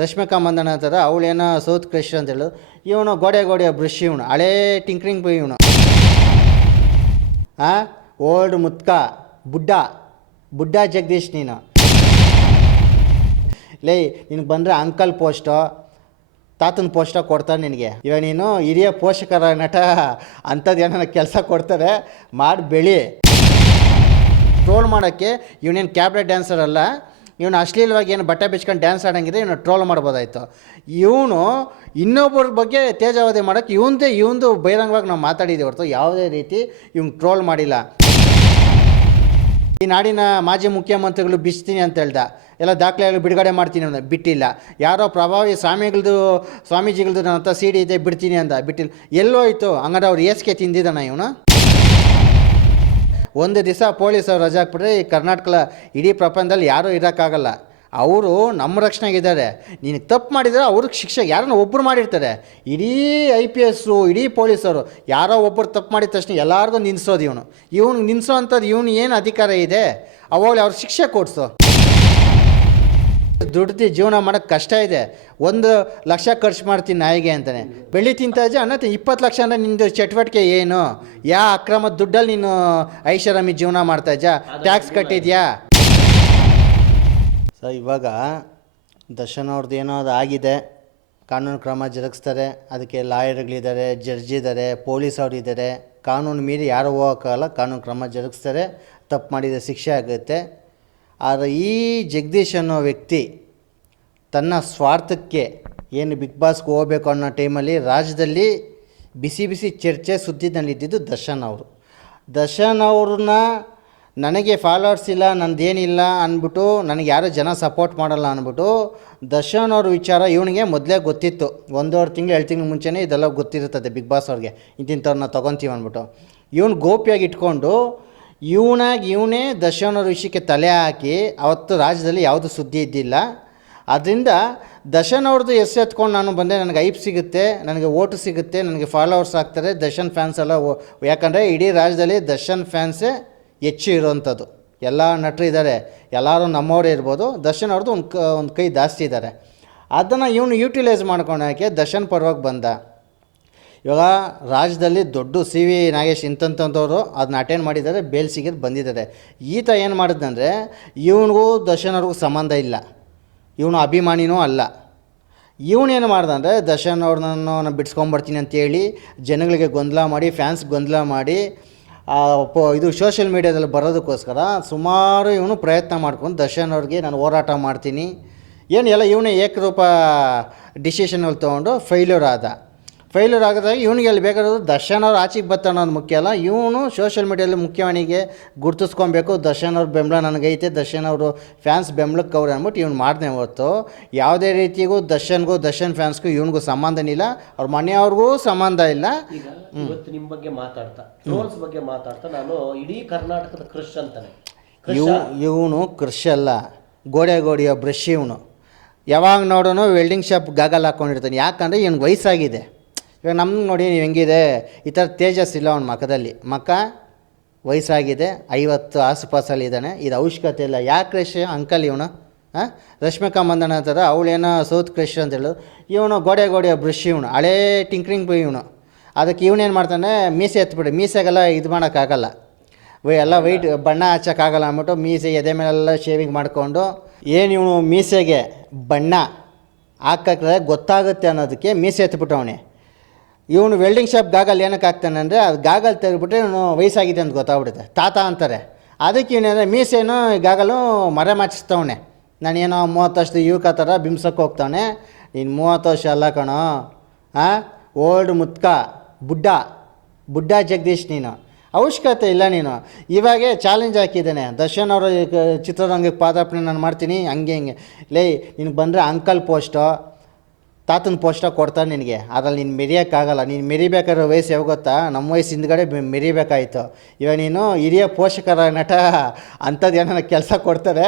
ರಶ್ಮಿಕಾ ಮಂದಣ್ಣ ಅಂತಾರ ಅವಳೇನೋ ಸೌತ್ ಕ್ರಿಶ್ ಅಂತ ಹೇಳು ಇವನು ಗೋಡೆ ಗೋಡೆ ಬ್ರಷ್ ಇವನು, ಹಳೇ ಟಿಂಕ್ರಿಂಗ್ ಬೈ ಇವನು. ಹಾಂ ಓಲ್ಡ್ ಮುತ್ಕ, ಬುಡ್ಡ ಬುಡ್ಡ ಜಗದೀಶ್ ನೀನು. ಲೇ, ನಿನಗೆ ಬಂದರೆ ಅಂಕಲ್ ಪೋಸ್ಟು, ತಾತನ ಪೋಸ್ಟ ಕೊಡ್ತಾರೆ ನಿನಗೆ. ಇವಾಗ ನೀನು ಹಿರಿಯ ಪೋಷಕರ ನಟ ಅಂಥದ್ದು ಏನೋ ಕೆಲಸ ಕೊಡ್ತಾರೆ ಮಾಡಿ ಬೆಳಿ ಟ್ರೋಲ್ ಮಾಡೋಕ್ಕೆ, ಇವನೇನು ಕ್ಯಾಬ್ರೆಟ್ ಡ್ಯಾನ್ಸರ್ ಅಲ್ಲ ಇವನು ಅಶ್ಲೀಲವಾಗಿ ಏನು ಬಟ್ಟೆ ಬಿಚ್ಕೊಂಡು ಡ್ಯಾನ್ಸ್ ಆಡೋಂಗಿದ್ರೆ ಇವನು ಟ್ರೋಲ್ ಮಾಡ್ಬೋದಾಯ್ತು. ಇವನು ಇನ್ನೊಬ್ಬರ ಬಗ್ಗೆ ತೇಜಾವಧಿ ಮಾಡೋಕ್ಕೆ ಇವಂದೇ ಇವಂದು ಬಹಿರಂಗವಾಗಿ ನಾವು ಮಾತಾಡಿದ್ದೀವಿ ಹೊರತು ಯಾವುದೇ ರೀತಿ ಇವ್ನು ಟ್ರೋಲ್ ಮಾಡಿಲ್ಲ. ಈ ನಾಡಿನ ಮಾಜಿ ಮುಖ್ಯಮಂತ್ರಿಗಳು ಬಿಚ್ತೀನಿ ಅಂತ ಹೇಳ್ದ. ಎಲ್ಲ ದಾಖಲೆಗಳು ಬಿಡುಗಡೆ ಮಾಡ್ತೀನಿ ಅಂತ ಬಿಟ್ಟಿಲ್ಲ. ಯಾರೋ ಪ್ರಭಾವಿ ಸ್ವಾಮಿಗಳದು, ಸ್ವಾಮೀಜಿಗಳದು ನನ್ನ ಹತ್ರ ಸಿ ಡಿ ಇದೆ, ಬಿಡ್ತೀನಿ ಅಂದ. ಬಿಟ್ಟಿಲ್ಲ. ಎಲ್ಲೋಯ್ತು. ಹಂಗಾರೆ ಅವ್ರು ಏಸ್ಕೆ ತಿಂದಿದ್ದಾನ ಇವನು? ಒಂದು ದಿವಸ ಪೊಲೀಸರು ರಜೆ ಹಾಕ್ಬಿಟ್ರೆ ಈ ಕರ್ನಾಟಕ ಇಡೀ ಪ್ರಪಂಚದಲ್ಲಿ ಯಾರೂ ಇರೋಕ್ಕಾಗಲ್ಲ. ಅವರು ನಮ್ಮ ರಕ್ಷಣೆಗಿದ್ದಾರೆ. ನೀನು ತಪ್ಪು ಮಾಡಿದರೆ ಅವ್ರಿಗೆ ಶಿಕ್ಷೆ ಯಾರನ್ನ ಒಬ್ಬರು ಮಾಡಿರ್ತಾರೆ. ಇಡೀ ಐ ಪಿ ಎಸ್ಸು ಇಡೀ ಪೊಲೀಸರು ಯಾರೋ ಒಬ್ಬರು ತಪ್ಪು ಮಾಡಿದ ತಕ್ಷಣ ಎಲ್ಲರಿಗೂ ನಿಲ್ಲಿಸೋದು ಇವನು. ಇವನು ನಿಲ್ಲಿಸೋ ಅಂಥದ್ದು ಇವನು ಏನು ಅಧಿಕಾರ ಇದೆ? ಅವಾಗ ಅವ್ರ ಶಿಕ್ಷೆ ಕೊಡಿಸು. ದುಡ್ದು ಜೀವನ ಮಾಡೋಕ್ಕೆ ಕಷ್ಟ ಇದೆ. ಒಂದು ಲಕ್ಷ ಖರ್ಚು ಮಾಡ್ತೀನಿ ನಾಯಿಗೆ ಅಂತಾನೆ. ಬೆಳ್ಳಿ ತಿಂತಾಜ ಅನ್ನತ್ತೆ ಇಪ್ಪತ್ತು ಲಕ್ಷ ಅಂದರೆ ನಿಂದು ಚಟುವಟಿಕೆ ಏನು? ಯಾ ಅಕ್ರಮ ದುಡ್ಡಲ್ಲಿ ನೀನು ಐಷಾರಾಮಿ ಜೀವನ ಮಾಡ್ತಾ ಇದ್ಯಾ? ಟ್ಯಾಕ್ಸ್ ಕಟ್ಟಿದ್ಯಾ? ಸೊ ಇವಾಗ ದರ್ಶನ್ ಅವ್ರದ್ದು ಏನೋ ಅದು ಆಗಿದೆ. ಕಾನೂನು ಕ್ರಮ ಜರುಗಿಸ್ತಾರೆ. ಅದಕ್ಕೆ ಲಾಯರ್ಗಳಿದ್ದಾರೆ ಜಡ್ಜ್ ಇದ್ದಾರೆ ಪೊಲೀಸ್ ಅವ್ರು ಇದ್ದಾರೆ. ಕಾನೂನು ಮೀರಿ ಯಾರು ಹೋಗೋಕ್ಕಾಗಲ್ಲ ಕಾನೂನು ಕ್ರಮ ಜರುಗಿಸ್ತಾರೆ. ತಪ್ಪು ಮಾಡಿದ ಶಿಕ್ಷೆ ಆಗುತ್ತೆ. ಆದರೆ ಈ ಜಗದೀಶ್ ಅನ್ನೋ ವ್ಯಕ್ತಿ ತನ್ನ ಸ್ವಾರ್ಥಕ್ಕೆ ಏನು ಬಿಗ್ ಬಾಸ್ಗೆ ಹೋಗಬೇಕು ಅನ್ನೋ ಟೈಮಲ್ಲಿ ರಾಜ್ಯದಲ್ಲಿ ಬಿಸಿ ಬಿಸಿ ಚರ್ಚೆ ಸುದ್ದಿನಲ್ಲಿದ್ದಿದ್ದು ದರ್ಶನ್ ಅವರು. ದರ್ಶನ್ ಅವ್ರನ್ನ ನನಗೆ ಫಾಲೋವರ್ಸ್ ಇಲ್ಲ, ನಂದೇನಿಲ್ಲ ಅಂದ್ಬಿಟ್ಟು ನನಗೆ ಯಾರೂ ಜನ ಸಪೋರ್ಟ್ ಮಾಡಲ್ಲ ಅಂದ್ಬಿಟ್ಟು ದರ್ಶನ್ ಅವ್ರ ವಿಚಾರ ಇವನಿಗೆ ಮೊದಲೇ ಗೊತ್ತಿತ್ತು. ಒಂದೂವರೆ ತಿಂಗಳು ಎರಡು ತಿಂಗಳು ಮುಂಚೆನೇ ಇದೆಲ್ಲ ಗೊತ್ತಿರುತ್ತದೆ ಬಿಗ್ ಬಾಸ್ ಅವ್ರಿಗೆ. ಇಂತಿಂಥವ್ರನ್ನ ತೊಗೊತೀವಿ ಅಂದ್ಬಿಟ್ಟು. ಇವನು ಗೋಪಿಯಾಗಿ ಇಟ್ಕೊಂಡು ಇವನಾಗಿ ಇವನೇ ದಶವನ ಋಷಿಗೆ ತಲೆ ಹಾಕಿ ಅವತ್ತು ರಾಜ್ಯದಲ್ಲಿ ಯಾವುದು ಸುದ್ದಿ ಇದ್ದಿಲ್ಲ. ಅದರಿಂದ ದಶನ್ ಅವ್ರದ್ದು ಎತ್ಕೊಂಡು ನಾನು ಬಂದೆ, ನನಗೆ ಐಪ್ ಸಿಗುತ್ತೆ, ನನಗೆ ಓಟು ಸಿಗುತ್ತೆ, ನನಗೆ ಫಾಲೋವರ್ಸ್ ಆಗ್ತಾರೆ ದಶನ್ ಫ್ಯಾನ್ಸ್ ಎಲ್ಲ ಯಾಕಂದರೆ ಇಡೀ ರಾಜ್ಯದಲ್ಲಿ ದರ್ಶನ್ ಫ್ಯಾನ್ಸೇ ಹೆಚ್ಚು ಇರೋವಂಥದ್ದು. ಎಲ್ಲ ನಟರು ಇದ್ದಾರೆ, ಎಲ್ಲರೂ ನಮ್ಮವರೇ ಇರ್ಬೋದು ದರ್ಶನ್ ಅವ್ರದ್ದು ಒಂದು ಕ, ಒಂದು ಕೈ ಜಾಸ್ತಿ ಇದ್ದಾರೆ. ಅದನ್ನು ಇವನು ಯೂಟಿಲೈಸ್ ಮಾಡ್ಕೊಳಕ್ಕೆ ದರ್ಶನ್ ಪರವಾಗಿ ಬಂದ. ಇವಾಗ ರಾಜ್ಯದಲ್ಲಿ ದೊಡ್ಡ ಸಿ ವಿ ನಾಗೇಶ್ ಇಂಥಂಥವ್ರು ಅದನ್ನ ಅಟೆಂಡ್ ಮಾಡಿದ್ದಾರೆ, ಬೇಲ್ ಸಿಗೋದು ಬಂದಿದ್ದಾರೆ. ಈತ ಏನು ಮಾಡಿದ್ನಂದರೆ, ಇವನಿಗೂ ದರ್ಶನವ್ರಿಗೂ ಸಂಬಂಧ ಇಲ್ಲ. ಇವನು ಅಭಿಮಾನಿನೂ ಅಲ್ಲ. ಇವನೇನು ಮಾಡ್ದೆ ಅಂದರೆ ದರ್ಶನ್ ಅವ್ರನ್ನ ನಾನು ಬಿಡ್ಸ್ಕೊಂಬರ್ತೀನಿ ಅಂತೇಳಿ ಜನಗಳಿಗೆ ಗೊಂದಲ ಮಾಡಿ ಫ್ಯಾನ್ಸ್ ಗೊಂದಲ ಮಾಡಿ ಇದು ಸೋಷಿಯಲ್ ಮೀಡ್ಯಾದಲ್ಲಿ ಬರೋದಕ್ಕೋಸ್ಕರ ಸುಮಾರು ಇವನು ಪ್ರಯತ್ನ ಮಾಡ್ಕೊಂಡು ದರ್ಶನ್ ಅವ್ರಿಗೆ ನಾನು ಹೋರಾಟ ಮಾಡ್ತೀನಿ. ಏನು ಎಲ್ಲ ಇವನೇ ಏಕರೂಪ ಡಿಸಿಷನಲ್ಲಿ ತೊಗೊಂಡು ಫೈಲ್ಯೂರ್ ಆದ. ಫೈಲ್ಯೂರ್ ಆಗೋದಾಗ ಇವನಿಗೆ ಅಲ್ಲಿ ಬೇಕಾಗಿರೋದು ದರ್ಶನ್ ಅವ್ರು ಆಚೆಗೆ ಬರ್ತಾನೆ ಅನ್ನೋದು ಮುಖ್ಯ ಅಲ್ಲ. ಇವನು ಸೋಷಿಯಲ್ ಮೀಡಿಯಲ್ಲಿ ಮುಖ್ಯವಾಣಿಗೆ ಗುರ್ತಿಸ್ಕೊಬೇಕು ದರ್ಶನ್ ಅವ್ರ ಬೆಂಬಲ ನನಗೈತೆ. ದರ್ಶನ್ ಅವರು ಫ್ಯಾನ್ಸ್ ಬೆಂಬಲಕ್ಕೆ ಅವ್ರು ಅಂದ್ಬಿಟ್ಟು ಇವ್ನು ಮಾಡಿದೆ ಹೊರತು. ಯಾವುದೇ ರೀತಿಗೂ ದರ್ಶನ್ಗೂ ದರ್ಶನ್ ಫ್ಯಾನ್ಸ್ಗೂ ಇವನಿಗೂ ಸಂಬಂಧನೇ ಇಲ್ಲ. ಅವ್ರ ಮನೆಯವ್ರಿಗೂ ಸಂಬಂಧ ಇಲ್ಲ. ಇವತ್ತು ನಿಮ್ಮ ಬಗ್ಗೆ ಮಾತಾಡ್ತಾ ಟ್ರೋಲ್ಸ್ ಬಗ್ಗೆ ಮಾತಾಡ್ತಾ ನಾನು ಇಡೀ ಕರ್ನಾಟಕದ ಕೃಷ್ ಅಂತಾನೆ. ಇವ್ ಇವನು ಕೃಷಿ ಅಲ್ಲ. ಗೋಡೆ ಗೋಡೆಯ ಬ್ರಷ್ ಇವನು ಯಾವಾಗ ನೋಡೋನು ವೆಲ್ಡಿಂಗ್ ಶಾಪ್ ಗಾಗಲ್ ಹಾಕ್ಕೊಂಡಿರ್ತಾನೆ ಯಾಕಂದರೆ ಇವನಿಗೆ ವಯಸ್ಸಾಗಿದೆ. ಇವಾಗ ನಮ್ಗೆ ನೋಡಿ ನೀವು ಹೆಂಗಿದೆ? ಈ ಥರ ತೇಜಸ್ ಇಲ್ಲ ಅವ್ನ ಮಖದಲ್ಲಿ. ಮಖ ವಯಸ್ಸಾಗಿದೆ, ಐವತ್ತು ಆಸುಪಾಸಲ್ಲಿ ಇದ್ದಾನೆ. ಇದು ಅವಶ್ಯಕತೆ ಇಲ್ಲ. ಯಾಕೆ ಕ್ರಿಶ್ ಅಂಕಲ್ ಇವನು. ಹಾಂ ರಶ್ಮಿಕಾ ಮಂದಣ್ಣ ಅಂತಾರೆ, ಅವಳೇನೋ ಸೌತ್ ಕ್ರಿಶ್ ಅಂತ ಹೇಳು ಇವನು ಗೋಡೆ ಗೋಡೆ ಬ್ರಷ್ ಇವನು. ಹಳೇ ಟಿಂಕ್ರಿಂಗ್ ಬೈ ಇವನು. ಅದಕ್ಕೆ ಇವನೇನು ಮಾಡ್ತಾನೆ? ಮೀಸೆ ಎತ್ಬಿಡು. ಮೀಸೆಗೆಲ್ಲ ಇದು ಮಾಡೋಕ್ಕಾಗಲ್ಲ. ವೈ ಎಲ್ಲ ವೈಟ್, ಬಣ್ಣ ಹಚ್ಚೋಕ್ಕಾಗಲ್ಲ ಅಂದ್ಬಿಟ್ಟು ಮೀಸೆ ಎದೆ ಮೇಲೆಲ್ಲ ಶೇವಿಂಗ್ ಮಾಡಿಕೊಂಡು ಏನು ಇವನು ಮೀಸೆಗೆ ಬಣ್ಣ ಹಾಕಕ್ಕೆ ಗೊತ್ತಾಗುತ್ತೆ ಅನ್ನೋದಕ್ಕೆ ಮೀಸೆ ಎತ್ಬಿಟ್ಟವನೆ. ಇವನು ವೆಲ್ಡಿಂಗ್ ಶಾಪ್ ಗಾಗಲ್ ಏನಕ್ಕೆ ಹಾಕ್ತಾನೆ ಅಂದರೆ ಅದು ಗಾಗಲ್ ತೆಗೆದ್ಬಿಟ್ರೆ ಇವನು ವಯಸ್ಸಾಗಿದೆ ಅಂತ ಗೊತ್ತಾಗ್ಬಿಡುತ್ತೆ. ತಾತ ಅಂತಾರೆ. ಅದಕ್ಕೆ ಇವನೇನಂದರೆ ಮೀಸೇನು ಗಾಗಲು ಮರೆ ಮಾಚಿಸ್ತವನೆ. ನಾನೇನೋ ಮೂವತ್ತು ವರ್ಷದ ಯುವಕ ಥರ ಬಿಂಬಿಸೋಕೆ ಹೋಗ್ತಾನೆ ಇನ್ನು ಮೂವತ್ತು ವರ್ಷ ಅಲ್ಲ ಕಣೋ. ಹಾಂ ಓಲ್ಡ್ ಮುತ್ಕ, ಬುಡ್ಡ ಬುಡ್ಡ ಜಗದೀಶ್ ನೀನು. ಅವಶ್ಯಕತೆ ಇಲ್ಲ ನೀನು. ಇವಾಗೇ ಚಾಲೆಂಜ್ ಹಾಕಿದ್ದಾನೆ. ದರ್ಶನ್ ಅವರ ಚಿತ್ರರಂಗಕ್ಕೆ ಪಾದಾರ್ಪಣೆ ನಾನು ಮಾಡ್ತೀನಿ, ಹಂಗೆ ಹಿಂಗೆ. ಲೇ, ನಿನಗೆ ಬಂದರೆ ಅಂಕಲ್ ಪೋಸ್ಟು ತಾತನ ಪೋಸ್ಟ ಕೊಡ್ತಾನೆ ನಿನಗೆ. ಅದ್ರಲ್ಲಿ ನೀನು ಮೆರಿಯೋಕ್ಕಾಗಲ್ಲ. ನೀನು ಮೆರಿಬೇಕಾದ್ರೆ ವಯಸ್ಸು ಯಾವ ಗೊತ್ತಾ? ನಮ್ಮ ವಯಸ್ಸು ಹಿಂದ್ಗಡೆ ಮೆರಿಬೇಕಾಯಿತು. ಇವಾಗ ನೀನು ಹಿರಿಯ ಪೋಷಕರ ನಟ ಅಂಥದ್ದು ಏನಾರ ಕೆಲಸ ಕೊಡ್ತಾರೆ,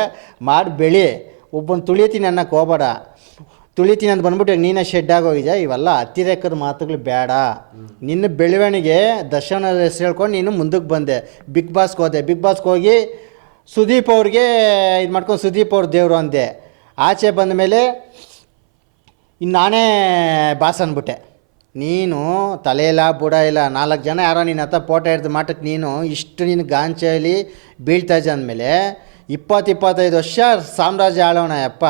ಮಾಡಿ ಬೆಳಿ. ಒಬ್ಬನ ತುಳಿತೀನಿ ಅನ್ನೋಕ್ಕೆ ಹೋಗ್ಬೇಡ. ತುಳಿತೀನಿ ಅಂತ ಬಂದ್ಬಿಟ್ಟು ನೀನೇ ಶೆಡ್ ಆಗೋಗಿದೆ ಇವೆಲ್ಲ ಅತಿರೇಕದ ಮಾತುಗಳು ಬೇಡ. ನಿನ್ನ ಬೆಳವಣಿಗೆ ದರ್ಶನ ಹೆಸರು ಹೇಳ್ಕೊಂಡು ನೀನು ಮುಂದಕ್ಕೆ ಬಂದೆ. ಬಿಗ್ ಬಾಸ್ಗೆ ಹೋದೆ. ಬಿಗ್ ಬಾಸ್ಗೆ ಹೋಗಿ ಸುದೀಪ್ ಅವ್ರಿಗೆ ಇದು ಮಾಡ್ಕೊಂಡು ಸುದೀಪ್ ಅವ್ರ ದೇವರು ಅಂದೆ. ಆಚೆ ಬಂದ ಮೇಲೆ ಇನ್ನು ನಾನೇ ಬಾಸ್ ಅಂದ್ಬಿಟ್ಟೆ. ನೀನು ತಲೆ ಇಲ್ಲ, ಬುಡ ಇಲ್ಲ, ನಾಲ್ಕು ಜನ ಯಾರೋ ನಿನ್ನ ಹತ್ರ ಫೋಟೋ ಹಿಡ್ದು ಮಾಟಕ್ಕೆ ನೀನು ಇಷ್ಟು ನೀನು ಗಾಂಚಲಿ ಬೀಳ್ತಾ ಇದ್ದ ಅಂದಮೇಲೆ ಇಪ್ಪತ್ತು ಇಪ್ಪತ್ತೈದು ವರ್ಷ ಸಾಮ್ರಾಜ್ಯ ಆಳೋಣ ಅಪ್ಪ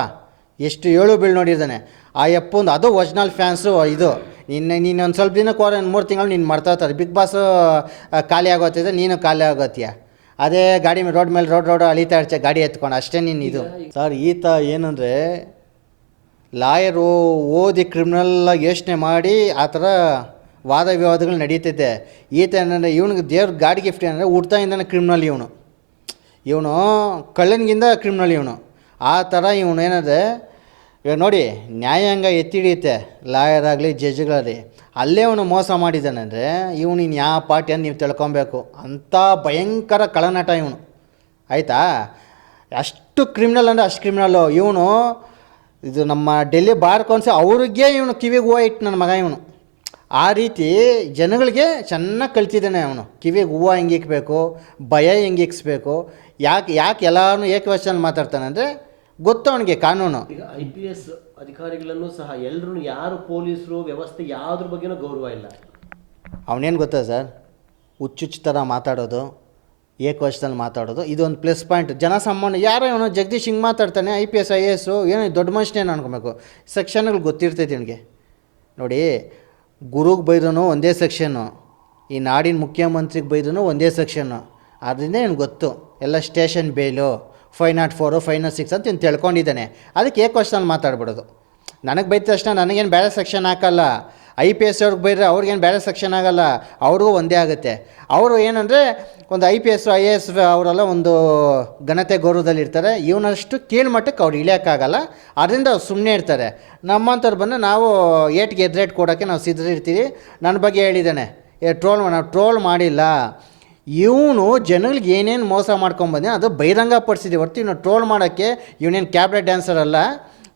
ಎಷ್ಟು ಏಳು ಬೀಳು ನೋಡಿದ್ದಾನೆ. ಆ ಯಪ್ಪಂದು ಅದು ಒರಿಜಿನಲ್ ಫ್ಯಾನ್ಸು ಇದು. ನಿನ್ನ ನೀನು ಒಂದು ಸ್ವಲ್ಪ ದಿನಕ್ಕೆ ಹೋದ್ರೆ ಮೂರು ತಿಂಗಳು ನೀನು ಮಾಡ್ತಾ ಇರ್ತಾರೆ ಬಿಗ್ ಬಾಸು ಖಾಲಿ ಆಗೋತಿದ್ರೆ ನೀನು ಖಾಲಿ ಆಗೋತೀಯ? ಅದೇ ಗಾಡಿ ರೋಡ್ ಮೇಲೆ, ರೋಡ್ ರೋಡ್ ಅಳಿತಾ ಇರ್ತೀಯ, ಗಾಡಿ ಎತ್ಕೊಂಡು. ಅಷ್ಟೇ ನೀನು ಇದು ಸರ್ ಈತ ಏನಂದರೆ ಲಾಯರು ಓದಿ ಕ್ರಿಮಿನಲ್ ಯೋಚನೆ ಮಾಡಿ ಆ ಥರ ವಾದ ವಿವಾದಗಳು ನಡೀತೈತೆ ಈತ ಏನಂದರೆ, ಇವನಿಗೆ ದೇವ್ರ ಗಾಡಿ ಗಿಫ್ಟ್ ಏನಂದರೆ ಹುಡ್ತಾಯಿಂದನೇ ಕ್ರಿಮಿನಲ್ ಇವನು. ಇವನು ಕಳ್ಳನಿಗಿಂತ ಕ್ರಿಮಿನಲ್ ಇವನು. ಆ ಥರ ಇವನು ಏನದೆ ಇವಾಗ ನೋಡಿ, ನ್ಯಾಯಾಂಗ ಎತ್ತಿ ಹಿಡಿಯುತ್ತೆ ಲಾಯರ್ ಆಗಲಿ, ಜಡ್ಜ್ಗಳಾಗಲಿ. ಅಲ್ಲೇ ಅವನು ಮೋಸ ಮಾಡಿದ್ದಾನಂದರೆ ಇವನು ಇನ್ನು ಯಾವ ಪಾರ್ಟಿ ಅಂತ ನೀವು ತಿಳ್ಕೊಬೇಕು. ಅಂಥ ಭಯಂಕರ ಕಳನಟ ಇವನು. ಆಯಿತಾ? ಅಷ್ಟು ಕ್ರಿಮಿನಲ್ ಅಂದರೆ ಅಷ್ಟು ಕ್ರಿಮಿನಲ್ಲು ಇವನು ಇದು ನಮ್ಮ ಡೆಲ್ಲಿ ಬಾರ್ ಕೌನ್ಸಿಲ್ ಅವ್ರಿಗೆ ಇವನು ಕಿವಿಗೆ ಹೂವು ಇಟ್ಟು ನನ್ನ ಮಗ ಇವನು. ಆ ರೀತಿ ಜನಗಳಿಗೆ ಚೆನ್ನಾಗಿ ಕಲ್ತಿದ್ದಾನೆ ಅವನು. ಕಿವಿಗೆ ಹೂವು ಹೆಂಗೆ ಇಕ್ಕಬೇಕು ಭಯ ಹೆಂಗೆ ಇಕ್ಸ್ಬೇಕು ಯಾಕೆ ಯಾಕೆ ಎಲ್ಲರೂ ಏಕವಚನ ಮಾತಾಡ್ತಾನೆ ಅಂದರೆ ಗೊತ್ತು ಅವನಿಗೆ ಕಾನೂನು. ಈಗ ಐ ಪಿ ಎಸ್ ಅಧಿಕಾರಿಗಳನ್ನು ಸಹ ಎಲ್ಲರೂ ಯಾರು ಪೊಲೀಸರು ವ್ಯವಸ್ಥೆ ಯಾವ್ದ್ರ ಬಗ್ಗೆನೂ ಗೌರವ ಇಲ್ಲ. ಅವನೇನು ಗೊತ್ತಾ ಸರ್? ಹುಚ್ಚುಚ್ಚು ಥರ ಮಾತಾಡೋದು ಏಕವಚದಲ್ಲಿ ಮಾತಾಡೋದು. ಇದೊಂದು ಪ್ಲಸ್ ಪಾಯಿಂಟ್ ಜನಸಾಮಾನ್ಯ ಯಾರೋ ಇವನು ಜಗದೀಶ್ ಹಿಂಗೆ ಮಾತಾಡ್ತಾನೆ I P S I A S ಏನೋ ದೊಡ್ಡ ಮನುಷ್ಯನೇನು ಅನ್ಕೊಬೇಕು ಸೆಕ್ಷನ್ಗಳು ಗೊತ್ತಿರ್ತೈತಿ ಇವನಿಗೆ ನೋಡಿ, ಗುರುಗೆ ಬೈದನು ಒಂದೇ ಸೆಕ್ಷನ್ನು, ಈ ನಾಡಿನ ಮುಖ್ಯಮಂತ್ರಿಗೆ ಬೈದನು ಒಂದೇ ಸೆಕ್ಷನ್ನು. ಅದರಿಂದ ಏನು ಗೊತ್ತು, ಎಲ್ಲ station bail five nought four five nought six ಅಂತ ಇವ್ನು ತಿಳ್ಕೊಂಡಿದ್ದಾನೆ. ಅದಕ್ಕೆ ಏಕವಚನಲ್ಲಿ ಮಾತಾಡ್ಬಿಡೋದು. ನನಗೆ ಬೈದ ತಕ್ಷಣ ನನಗೇನು ಬೇರೆ ಸೆಕ್ಷನ್ ಹಾಕಲ್ಲ. ಐ ಪಿ ಎಸ್ ಅವ್ರಿಗೆ ಬೈದ್ರೆ ಅವ್ರಿಗೇನು ಬೇರೆ ಸೆಕ್ಷನ್ ಆಗಲ್ಲ. ಅವ್ರಿಗೂ ಒಂದೇ ಆಗುತ್ತೆ. ಅವರು ಏನಂದರೆ ಒಂದು I P S I A S ಅವರೆಲ್ಲ ಒಂದು ಘನತೆ ಗೌರವದಲ್ಲಿರ್ತಾರೆ. ಇವನಷ್ಟು ಕೀಳ್ಮಟ್ಟಕ್ಕೆ ಅವ್ರು ಇಳಿಯೋಕ್ಕಾಗಲ್ಲ. ಅದರಿಂದ ಅವ್ರು ಸುಮ್ಮನೆ ಇರ್ತಾರೆ. ನಮ್ಮಂಥವ್ರು ಬಂದು ನಾವು ಏಟ್ಗೆ ಎದ್ರೇಟ್ ಕೊಡೋಕ್ಕೆ ನಾವು ಸಿದ್ಧರಿರ್ತೀವಿ. ನನ್ನ ಬಗ್ಗೆ ಹೇಳಿದ್ದಾನೆ. ಏ, ಟ್ರೋಲ್ ನಾವು ಟ್ರೋಲ್ ಮಾಡಿಲ್ಲ. ಇವನು ಜನಗಳಿಗೆ ಏನೇನು ಮೋಸ ಮಾಡ್ಕೊಂಬಂದಿ ಅದು ಬಹಿರಂಗ ಪಡಿಸಿದೆ ಹೊರ್ತು ಇವನು ಟ್ರೋಲ್ ಮಾಡೋಕ್ಕೆ, ಇವನೇನು ಕ್ಯಾಬ್ರೆಟ್ ಡ್ಯಾನ್ಸರ್ ಅಲ್ಲ.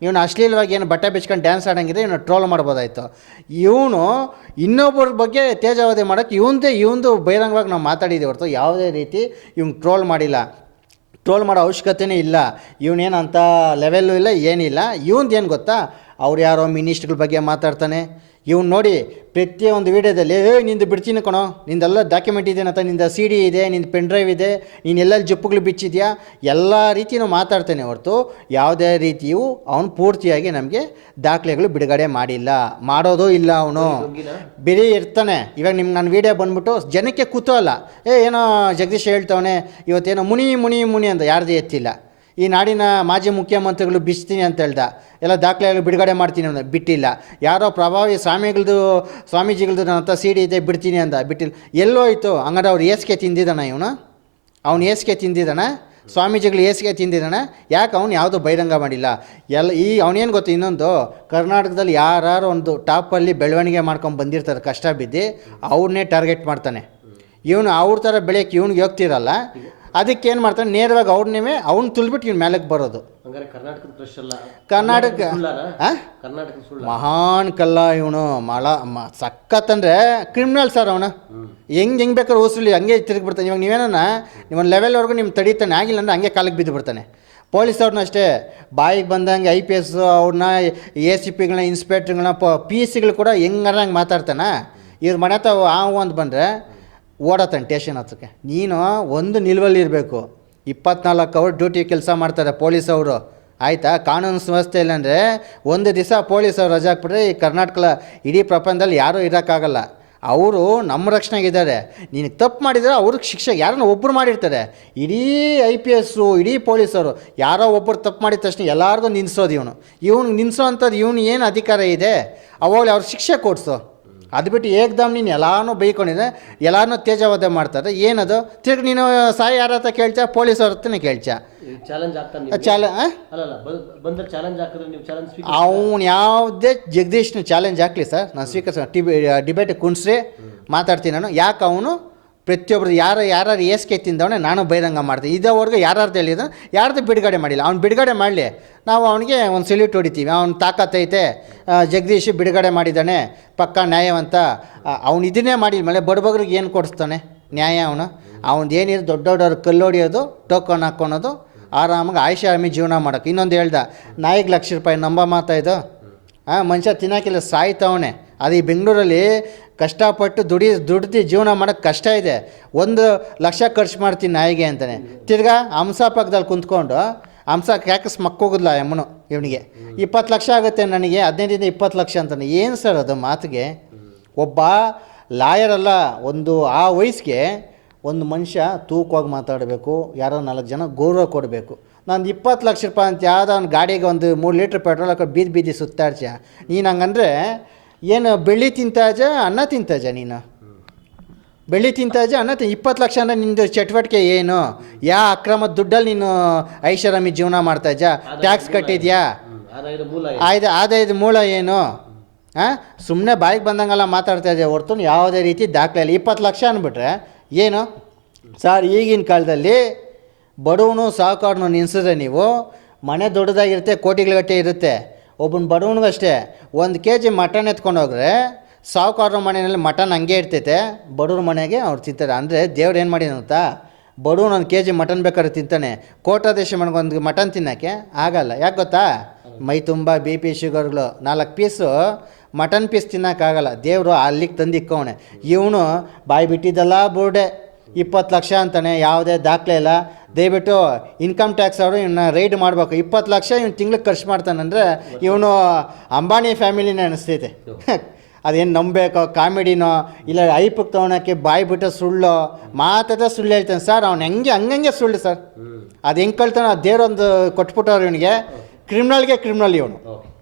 ಇವನು ಅಶ್ಲೀಲವಾಗಿ ಏನು ಬಟ್ಟೆ ಬಿಚ್ಕೊಂಡು ಡ್ಯಾನ್ಸ್ ಆಡೋಂಗಿದ್ರೆ ಇವನು ಟ್ರೋಲ್ ಮಾಡ್ಬೋದಾಯ್ತು. ಇವನು ಇನ್ನೊಬ್ಬರ ಬಗ್ಗೆ ತೇಜಾವಧಿ ಮಾಡೋಕ್ಕೆ ಇವಂದೇ, ಇವಂದು ಬಹಿರಂಗವಾಗಿ ನಾವು ಮಾತಾಡಿದ್ದೀವಿ ಹೊರತು ಯಾವುದೇ ರೀತಿ ಇವ್ನು ಟ್ರೋಲ್ ಮಾಡಿಲ್ಲ. ಟ್ರೋಲ್ ಮಾಡೋ ಅವಶ್ಯಕತೆನೇ ಇಲ್ಲ. ಇವನೇನು ಅಂಥ ಲೆವೆಲ್ಲು ಇಲ್ಲ, ಏನಿಲ್ಲ. ಇವಂದು ಏನು ಗೊತ್ತಾ? ಅವ್ರು ಯಾರೋ ಮಿನಿಸ್ಟ್ಗಳ ಬಗ್ಗೆ ಮಾತಾಡ್ತಾನೆ. ಇವ್ನು ನೋಡಿ ಪ್ರತಿಯೊಂದು ವೀಡಿಯೋದಲ್ಲಿ ಏ ನಿಂದು ಬಿಡ್ತೀನಿ ಕಣೋ. ನಿಂದೆಲ್ಲ ಡಾಕ್ಯುಮೆಂಟ್ ಇದೆನತ್ತ ನಿಂದ ಸಿ ಡಿ ಇದೆ ನಿಂದು ಪೆನ್ ಡ್ರೈವ್ ಇದೆ ನೀನು ಎಲ್ಲೆಲ್ಲಿ ಜಪ್ಪುಗಳು ಬಿಚ್ಚಿದ್ಯಾ? ಎಲ್ಲ ರೀತಿಯೂ ಮಾತಾಡ್ತಾನೆ ಹೊರತು ಯಾವುದೇ ರೀತಿಯೂ ಅವನು ಪೂರ್ತಿಯಾಗಿ ನಮಗೆ ದಾಖಲೆಗಳು ಬಿಡುಗಡೆ ಮಾಡಿಲ್ಲ. ಮಾಡೋದೂ ಇಲ್ಲ ಅವನು. ಬಿಡಿ ಇರ್ತಾನೆ. ಇವಾಗ ನಿಮ್ಗೆ ನನ್ನ ವೀಡಿಯೋ ಬಂದ್ಬಿಟ್ಟು ಜನಕ್ಕೆ ಕುತೂಹಲ ಏ ಏನೋ ಜಗದೀಶ್ ಹೇಳ್ತವನೆ ಇವತ್ತೇನೋ ಮುನಿ ಮುನಿ ಮುನಿ ಅಂತ ಯಾರ್ದು ಎತ್ತಿಲ್ಲ. ಈ ನಾಡಿನ ಮಾಜಿ ಮುಖ್ಯಮಂತ್ರಿಗಳು ಬಿಚ್ತೀನಿ ಅಂತ ಹೇಳ್ದ. ಎಲ್ಲ ದಾಖಲೆಗಳು ಬಿಡುಗಡೆ ಮಾಡ್ತೀನಿ ಅಂದ. ಬಿಟ್ಟಿಲ್ಲ. ಯಾರೋ ಪ್ರಭಾವಿ ಸ್ವಾಮಿಗಳದು, ಸ್ವಾಮೀಜಿಗಳದು ನನ್ನ ಹತ್ರ ಸೀಡಿ ಇದೆ, ಬಿಡ್ತೀನಿ ಅಂತ ಬಿಟ್ಟಿಲ್ಲ. ಎಲ್ಲೋಯ್ತು ಹಂಗಾರೆ ಅವ್ರು ಏಸ್ಗೆ ತಿಂದಿದ್ದಾನ ಇವನು? ಅವ್ನು ಏಸ್ಗೆ ತಿಂದಿದ್ದಾನ? ಸ್ವಾಮೀಜಿಗಳು ಏಸ್ಗೆ ತಿಂದಿದ್ದಾನೆ? ಯಾಕೆ ಅವ್ನು ಯಾವುದೂ ಬಹಿರಂಗ ಮಾಡಿಲ್ಲ? ಎಲ್ಲ ಈ ಅವನೇನು ಗೊತ್ತು ಇನ್ನೊಂದು? ಕರ್ನಾಟಕದಲ್ಲಿ ಯಾರು ಒಂದು ಟಾಪಲ್ಲಿ ಬೆಳವಣಿಗೆ ಮಾಡ್ಕೊಂಡು ಬಂದಿರ್ತಾರೆ ಕಷ್ಟ ಬಿದ್ದು ಅವ್ರನ್ನೇ ಟಾರ್ಗೆಟ್ ಮಾಡ್ತಾನೆ. ಇವನು ಅವ್ರ ಥರ ಬೆಳೆಯೋಕ್ಕೆ ಇವ್ನಿಗೆ ಹೋಗ್ತಿರಲ್ಲ. ಅದಕ್ಕೆ ಏನು ಮಾಡ್ತಾನೆ ನೇರವಾಗಿ ಅವ್ರನ್ನೇ ಅವ್ನು ತುಳ್ಬಿಟ್ಟು ಇವ್ನ ಮೇಲಕ್ಕೆ ಬರೋದು. ಕರ್ನಾಟಕ ಮಹಾನ್ ಕಲ್ಲ ಇವನು ಮಳ ಮ ಸಖತ್ತಂದ್ರೆ ಕ್ರಿಮಿನಲ್ ಸರ್ ಅವನು. ಹೆಂಗೆ ಹೆಂಗೆ ಬೇಕಾದ್ರೆ ಉಸಿರಲಿ ಹಂಗೆ ತಿರುಗಿ ಬಿಡ್ತಾನೆ. ಇವಾಗ ನೀವೇನ ಒಂದು ಲೆವೆಲ್ವರೆಗೂ ನಿಮ್ಮ ತಡೀತಾನೆ ಆಗಿಲ್ಲ ಅಂದ್ರೆ ಹಂಗೆ ಕಾಲಿಗೆ ಬಿದ್ದು ಬಿಡ್ತಾನೆ. ಪೊಲೀಸ್ ಅವ್ರನ್ನ ಅಷ್ಟೇ ಬಾಯಿಗೆ ಬಂದಂಗೆ ಐ ಪಿ ಎಸ್ ಅವ್ರನ್ನ ಎ ಸಿ ಪಿಗಳನ್ನ ಇನ್ಸ್ಪೆಕ್ಟ್ರ್ಗಳನ್ನ ಪ ಪಿ ಸಿಗಳು ಕೂಡ ಹೆಂಗಾರ ಹಂಗೆ ಮಾತಾಡ್ತಾನ? ಇವ್ರ ಮನೆ ಹತ್ರ ಆ ಬಂದರೆ ಓಡತ್ತಾನೆ ಟೇಷನ್ ಹತ್ತಕ್ಕೆ ನೀನು ಒಂದು ನಿಲುವಲ್ಲಿ ಇರಬೇಕು. ಇಪ್ಪತ್ನಾಲ್ಕು ಅವರ್ ಡ್ಯೂಟಿ ಕೆಲಸ ಮಾಡ್ತಾರೆ ಪೊಲೀಸ್ ಅವರು. ಆಯಿತಾ? ಕಾನೂನು ವ್ಯವಸ್ಥೆ ಇಲ್ಲಾಂದರೆ ಒಂದು ದಿವಸ ಪೊಲೀಸ್ ಅವ್ರು ರಜೆ ಹಾಕ್ಬಿಟ್ರೆ ಈ ಕರ್ನಾಟಕ ಇಡೀ ಪ್ರಪಂಚದಲ್ಲಿ ಯಾರೂ ಇರೋಕ್ಕಾಗಲ್ಲ. ಅವರು ನಮ್ಮ ರಕ್ಷಣೆಗಿದ್ದಾರೆ ನೀನು ತಪ್ಪು ಮಾಡಿದರೆ ಅವ್ರಿಗೆ ಶಿಕ್ಷೆ ಯಾರನ್ನ ಒಬ್ಬರು ಮಾಡಿರ್ತಾರೆ. ಇಡೀ ಐ ಪಿ ಎಸ್ಸು ಇಡೀ ಪೊಲೀಸರು ಯಾರೋ ಒಬ್ಬರು ತಪ್ಪು ಮಾಡಿದ ತಕ್ಷಣ ಎಲ್ಲರಿಗೂ ನಿಲ್ಲಿಸೋದು ಇವನು. ಇವನು ನಿಲ್ಲಿಸೋ ಅಂಥದ್ದು ಇವನು ಏನು ಅಧಿಕಾರ ಇದೆ? ಅವಾಗ ಅವ್ರ ಶಿಕ್ಷೆ ಕೊಡಿಸು. ಅದು ಬಿಟ್ಟು ಏಕ್ದಮ್ ನೀನು ಎಲ್ಲಾನು ಬೈಕೊಂಡಿದೆ ಎಲ್ಲಾನು ತೇಜಾವಧೆ ಮಾಡ್ತಾರೆ ಏನದು? ತಿರ್ಗಿ ನೀನು ಸಾಯಿ ಯಾರ ಹತ್ರ ಕೇಳ್ತೀಯ ಪೊಲೀಸ್ ಅವ್ರ ಹತ್ರನೇ ಕೇಳ್ತೀಯ ಚಾಲೆಂಜ್ ಆಗ್ತಾನೆ ಚಾಲ ಆ? ಅಲ್ಲಲ್ಲ ಬಂದ್ರೆ ಚಾಲೆಂಜ್ ಹಾಕಿದ್ರೆ ನೀವು ಚಾಲೆಂಜ್ ಸ್ವೀಕಾರ ಅವ್ನು ಯಾವುದೇ ಜಗದೀಶ್ನ ಚಾಲೆಂಜ್ ಹಾಕ್ಲಿ ಸರ್. ನಾನು ಸ್ವೀಕರಿಸ ಟಿಬಿ ಡಿಬೇಟ್ ಕುಣಿಸ್ರಿ ಮಾತಾಡ್ತೀನಿ ನಾನು. ಯಾಕೆ ಅವನು ಪ್ರತಿಯೊಬ್ಬರು ಯಾರು ಯಾರು ಏಸ್ಕೆ ತಿಂದವನೇ ನಾನು ಬೈದಂಗೆ ಮಾಡ್ತೀನಿ. ಇದುವರೆಗೂ ಯಾರ್ಯಾರ್ದು ಹೇಳಿದ ಯಾರ್ದು ಬಿಡುಗಡೆ ಮಾಡಿಲ್ಲ. ಅವ್ನು ಬಿಡುಗಡೆ ಮಾಡಲಿ. ನಾವು ಅವನಿಗೆ ಒಂದು ಸೆಲ್ಯೂಟ್ ಹೊಡಿತೀವಿ. ಅವ್ನು ತಾಕತ್ತೈತೆ ಜಗದೀಶ್ ಬಿಡುಗಡೆ ಮಾಡಿದ್ದಾನೆ. ಪಕ್ಕ ನ್ಯಾಯವಂತ. ಅವ್ನು ಇದನ್ನೇ ಮಾಡಿದ ಮೇಲೆ ಬಡಬಗ್ರಿಗೆ ಏನು ಕೊಡಿಸ್ತಾನೆ? ನ್ಯಾಯ ಅವನು. ಅವ್ನು ಏನಿದೆ ದೊಡ್ಡ ದೊಡ್ಡವ್ರು ಕಲ್ಲೊಡಿಯೋದು ಟೋಕನ್ ಹಾಕ್ಕೊಳೋದು ಆರಾಮಾಗಿ ಆಯುಷಾರಾಮಿ ಜೀವನ ಮಾಡೋಕೆ. ಇನ್ನೊಂದು ಹೇಳ್ದ. ನಾಯಿಗೆ ಲಕ್ಷ ರೂಪಾಯಿ ನಂಬ ಮಾತಾ ಇದು? ಹಾಂ ಮನುಷ್ಯ ತಿನ್ನೋಕ್ಕಿಲ್ಲ ಸಾಯ್ತವನೆ ಅದು ಈ ಬೆಂಗಳೂರಲ್ಲಿ ಕಷ್ಟಪಟ್ಟು ದುಡಿ, ದುಡ್ದು ಜೀವನ ಮಾಡೋಕ್ಕೆ ಕಷ್ಟ ಇದೆ. ಒಂದು ಲಕ್ಷ ಖರ್ಚು ಮಾಡ್ತೀನಿ ನಾಯಿಗೆ ಅಂತಾನೆ. ತಿರ್ಗಾ ಹಂಸ ಪಕ್ಕದಲ್ಲಿ ಕುಂತ್ಕೊಂಡು, ಹಂಸ ಕ್ಯಾಕಸ್ ಮಕ್ಕೋಗಿಲ್ಲ ಅಮ್ಮನು ಇವನಿಗೆ. ಇಪ್ಪತ್ತು ಲಕ್ಷ ಆಗುತ್ತೆ ನನಗೆ, ಹದಿನೈದರಿಂದ ಇಪ್ಪತ್ತು ಲಕ್ಷ ಅಂತಾನೆ. ಏನು ಸರ್ ಅದು ಮಾತಿಗೆ? ಒಬ್ಬ ಲಾಯರ್ ಅಲ್ಲ ಒಂದು ಆ ವಯಸ್ಸಿಗೆ ಒಂದು ಮನುಷ್ಯ ತೂಕವಾಗಿ ಮಾತಾಡಬೇಕು, ಯಾರೋ ನಾಲ್ಕು ಜನ ಗೌರವ ಕೊಡಬೇಕು. ನಾನು ಇಪ್ಪತ್ತು ಲಕ್ಷ ರೂಪಾಯಿ ಅಂತ ಯಾವುದೋ ಒಂದು ಗಾಡಿಗೆ ಒಂದು ಮೂರು ಲೀಟ್ರ್ ಪೆಟ್ರೋಲ್ ಹಾಕೋ ಬೀದಿ ಬೀದಿ ಸುತ್ತಾಡ್ಸ ನೀನು ಹಂಗಂದ್ರೆ ಏನು ಬೆಳ್ಳಿ ತಿಂತಾಜ ಅನ್ನ ತಿಂತಾಜ ನೀನು? ಬೆಳ್ಳಿ ತಿಂತಾಜ ಅನ್ನ ತಿನ್ ಇಪ್ಪತ್ತು ಲಕ್ಷ ಅಂದರೆ ನಿಂದು ಚಟುವಟಿಕೆ ಏನು? ಯಾ ಅಕ್ರಮ ದುಡ್ಡಲ್ಲಿ ನೀನು ಐಷಾರಾಮಿ ಜೀವನ ಮಾಡ್ತಾಜ ಟ್ಯಾಕ್ಸ್ ಕಟ್ಟಿದ್ಯಾ? ಆಯ್ದು ಆದಾಯದ ಮೂಲ ಏನು? ಹಾಂ? ಸುಮ್ಮನೆ ಬಾಯಿಗೆ ಬಂದಂಗೆಲ್ಲ ಮಾತಾಡ್ತಾ ಇದೆ ಹೊರ್ತು ಯಾವುದೇ ರೀತಿ ದಾಖಲೆ ಇಲ್ಲ. ಇಪ್ಪತ್ತು ಲಕ್ಷ ಅಂದ್ಬಿಟ್ರೆ ಏನು? ಸರ್ ಈಗಿನ ಕಾಲದಲ್ಲಿ ಬಡವನು ಸಾಹುಕಾರನು ನೆನೆಸಿದ್ರೆ ನೀವು ಮನೆ ದೊಡ್ಡದಾಗಿರುತ್ತೆ ಕೋಟಿಗಟ್ಟೆ ಇರುತ್ತೆ. ಒಬ್ಬನ ಬಡವನಿಗೂ ಅಷ್ಟೇ, ಒಂದು ಕೆ ಜಿ ಮಟನ್ ಎತ್ಕೊಂಡು ಹೋಗರೆ ಸಾಹುಕಾರನ ಮನೆಯಲ್ಲಿ ಮಟನ್ ಹಂಗೆ ಇರ್ತೈತೆ, ಬಡವ್ರ ಮನೆಗೆ ಅವ್ರು ತಿಂತಾರೆ. ಅಂದರೆ ದೇವ್ರು ಏನು ಮಾಡಿ ಗೊತ್ತಾ ಬಡವನು ಒಂದು ಕೆ ಜಿ ಮಟನ್ ಬೇಕಾದ್ರೆ ತಿಂತಾನೆ. ಕೋಟಾದೇಶ ಒಂದು ಮಟನ್ ತಿನ್ನೋಕ್ಕೆ ಆಗಲ್ಲ. ಯಾಕೆ ಗೊತ್ತಾ? ಮೈ ತುಂಬ ಬಿ ಪಿ ಶುಗರ್ಗಳು ನಾಲ್ಕು ಪೀಸು ಮಟನ್ ಪೀಸ್ ತಿನ್ನೋಕ್ಕಾಗಲ್ಲ ದೇವರು ಅಲ್ಲಿಗೆ ತಂದಿಕ್ಕವನೆ ಇವನು ಬಾಯಿ ಬಿಟ್ಟಿದ್ದಲ್ಲ ಬೋರ್ಡೆ. ಇಪ್ಪತ್ತು ಲಕ್ಷ ಅಂತಾನೆ, ಯಾವುದೇ ದಾಖಲೆ ಇಲ್ಲ. ದಯವಿಟ್ಟು ಇನ್ಕಮ್ ಟ್ಯಾಕ್ಸ್ ಅವರು ಇವನ್ನ ರೈಡ್ ಮಾಡಬೇಕು. ಇಪ್ಪತ್ತು ಲಕ್ಷ ಇವ್ನು ತಿಂಗ್ಳಿಗೆ ಖರ್ಚು ಮಾಡ್ತಾನಂದರೆ ಇವನು ಅಂಬಾನಿ ಫ್ಯಾಮಿಲಿನೇ ಅನಿಸ್ತೈತೆ. ಅದೇನು ನಂಬೇಕೋ ಕಾಮಿಡಿನೋ ಇಲ್ಲ ಐಪಕ್ಕೆ ತೊಗೊಳಕ್ಕೆ ಬಾಯಿ ಬಿಟ್ಟು ಸುಳ್ಳು ಮಾತಾಡ ಸುಳ್ಳು ಹೇಳ್ತಾನೆ. ಸರ್ ಅವ್ನು ಹೆಂಗೆ ಹಂಗಂಗೆ ಸುಳ್ಳು ಸರ್ ಅದು ಹೆಂಗೆ ಕಳ್ತಾನೋ ದೇವ್ರೊಂದು ಕೊಟ್ಬಿಟ್ಟವ್ರು ಇವನಿಗೆ. ಕ್ರಿಮಿನಲ್ಗೆ ಕ್ರಿಮಿನಲ್ ಇವನು.